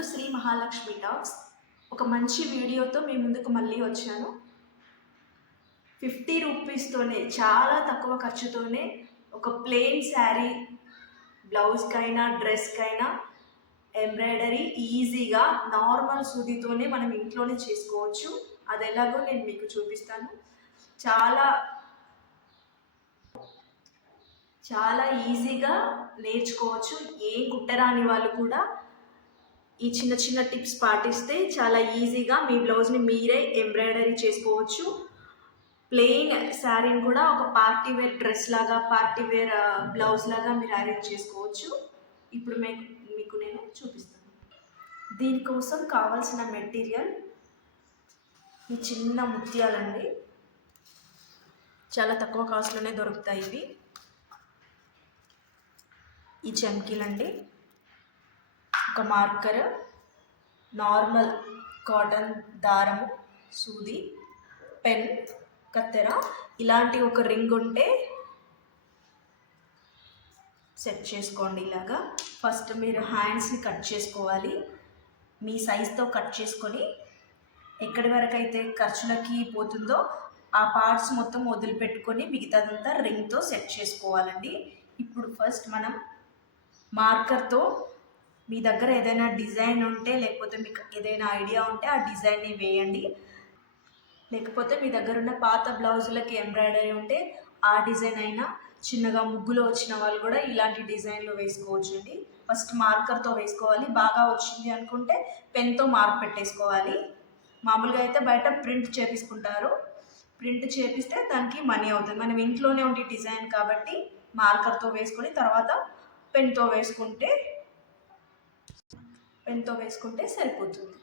To Shri Mahalakshmi talks. ఒక మంచి వీడియోతో మీ ముందుకు మళ్ళీ వచ్చాను. 50 రూపీస్తోనే చాలా తక్కువ ఖర్చుతోనే ఒక ప్లెయిన్ శారీ బ్లౌజ్కైనా డ్రెస్కైనా ఎంబ్రాయిడరీ ఈజీగా నార్మల్ సూదితోనే మనం ఇంట్లోనే చేసుకోవచ్చు. అది ఎలాగో నేను మీకు చూపిస్తాను. చాలా చాలా ఈజీగా నేర్చుకోవచ్చు. ఏ కుట్టరాని వాళ్ళు కూడా ఈ చిన్న చిన్న టిప్స్ పాటిస్తే చాలా ఈజీగా మీ బ్లౌజ్ని మీరే ఎంబ్రాయిడరీ చేసుకోవచ్చు. ప్లెయిన్ శారీని కూడా ఒక పార్టీ వేర్ డ్రెస్ లాగా, పార్టీ వేర్ బ్లౌజ్ లాగా మీరు అరేంజ్ చేసుకోవచ్చు. ఇప్పుడు మీకు నేను చూపిస్తాను. దీనికోసం కావాల్సిన మెటీరియల్ ఈ చిన్న ముత్యాలండి. చాలా తక్కువ కాస్ట్లోనే దొరుకుతాయి ఇవి. ఈ చమ్కీలండి, ఒక మార్కర్, నార్మల్ కాటన్ దారము, సూది, పెన్, కత్తెర, ఇలాంటి ఒక రింగ్ ఉంటే సెట్ చేసుకోండి. ఇలాగా ఫస్ట్ మీరు హ్యాండ్స్ని కట్ చేసుకోవాలి. మీ సైజ్తో కట్ చేసుకొని ఎక్కడి వరకు అయితే ఖర్చులకి పోతుందో ఆ పార్ట్స్ మొత్తం వదిలిపెట్టుకొని మిగతాదంతా రింగ్తో సెట్ చేసుకోవాలండి. ఇప్పుడు ఫస్ట్ మనం మార్కర్తో మీ దగ్గర ఏదైనా డిజైన్ ఉంటే, లేకపోతే మీకు ఏదైనా ఐడియా ఉంటే ఆ డిజైన్ని వేయండి. లేకపోతే మీ దగ్గర ఉన్న పాత బ్లౌజులకి ఎంబ్రాయిడరీ ఉంటే ఆ డిజైన్ అయినా, చిన్నగా ముగ్గులో వచ్చిన వాళ్ళు కూడా ఇలాంటి డిజైన్లు వేసుకోవచ్చు అండి. ఫస్ట్ మార్కర్తో వేసుకోవాలి. బాగా వచ్చింది అనుకుంటే పెన్తో మార్క్ పెట్టేసుకోవాలి. మామూలుగా అయితే బయట ప్రింట్ చేపించుకుంటారు. ప్రింట్ చేపిస్తే దానికి మనీ అవుతుంది. మనం ఇంట్లోనే ఉండే డిజైన్ కాబట్టి మార్కర్తో వేసుకొని తర్వాత పెన్తో వేసుకుంటే సరిపోతుంది.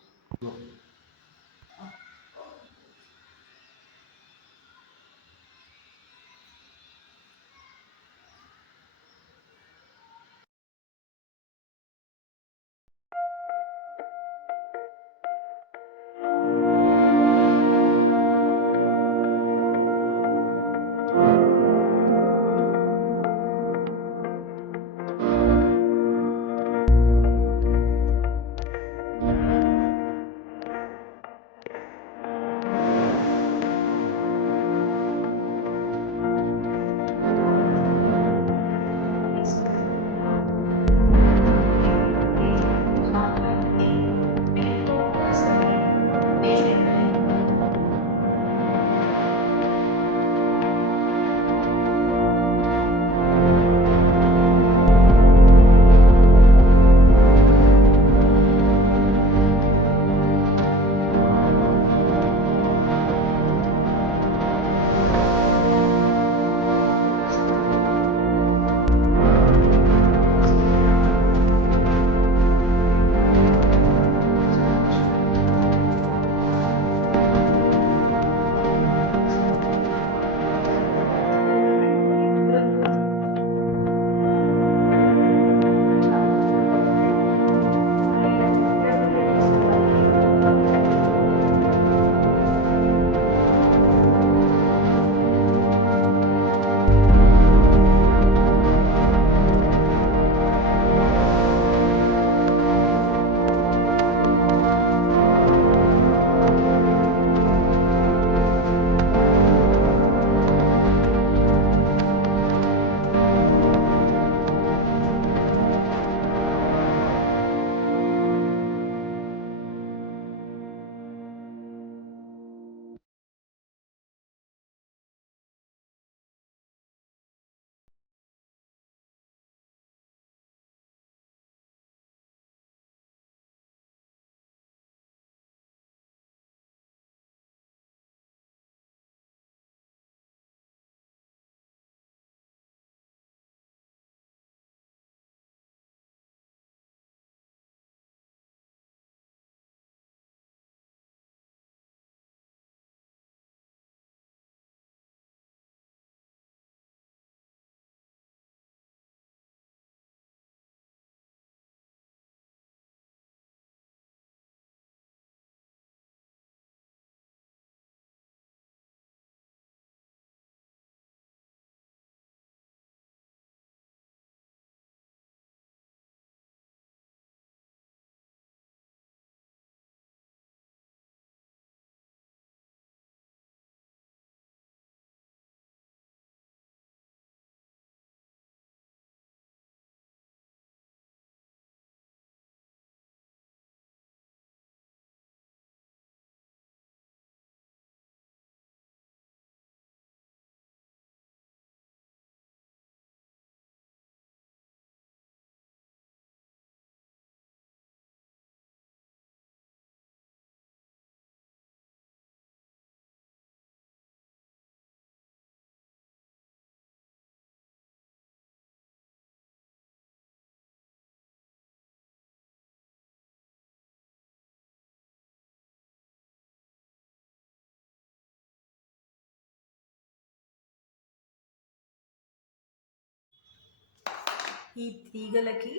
ఈ తీగలకి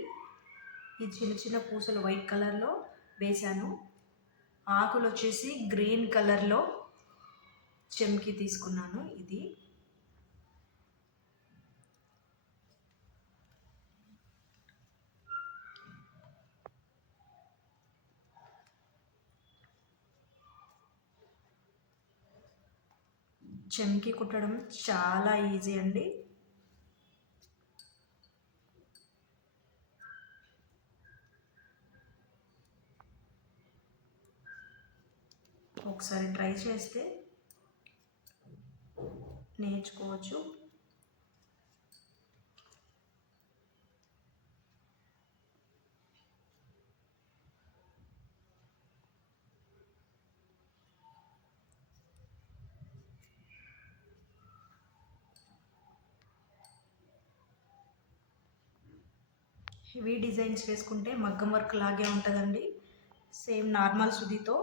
ఈ చిన్న చిన్న పూసలు వైట్ కలర్లో వేశాను. ఆకులు వచ్చేసి గ్రీన్ కలర్లో చెంకి తీసుకున్నాను. ఇది చెంకి కుట్టడం చాలా ఈజీ అండి. ఒకసారి ట్రై చేస్తే నేర్చుకోవచ్చు. హెవీ డిజైన్స్ వేసుకుంటే మగ్గం వర్క్ లాగే ఉంటుందండి. సేమ్ నార్మల్ సుదితో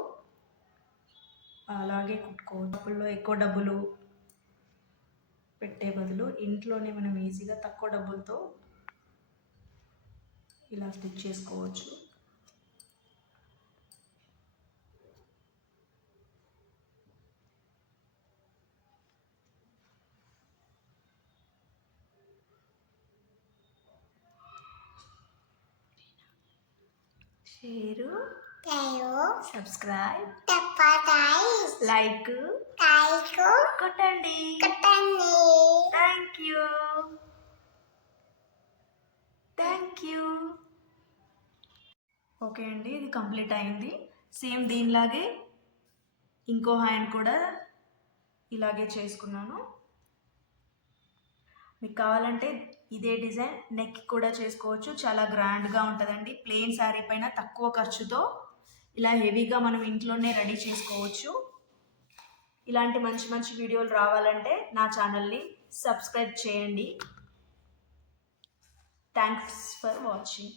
అలాగే కుట్టుకోవచ్చు. ఎక్కువ డబ్బులు పెట్టే బదులు ఇంట్లోనే మనం ఈజీగా తక్కువ డబ్బులతో ఇలా స్టిచ్ చేసుకోవచ్చు. షేరు, సబ్స్క్రైబ్, లైక్ కొట్టండి. Thank you. ఓకే అండి, ఇది కంప్లీట్ అయింది. సేమ్ దీనిలాగే ఇంకో హ్యాండ్ కూడా ఇలాగే చేసుకున్నాను. మీకు కావాలంటే ఇదే డిజైన్ నెక్ కూడా చేసుకోవచ్చు. చాలా గ్రాండ్గా ఉంటుందండి. ప్లెయిన్ శారీ పైన తక్కువ ఖర్చుతో ఇలా హెవీగా మనం ఇంట్లోనే రెడీ చేసుకోవచ్చు. ఇలాంటి మంచి మంచి వీడియోలు రావాలంటే నా ఛానల్ని సబ్స్క్రైబ్ చేయండి. Thanks for watching.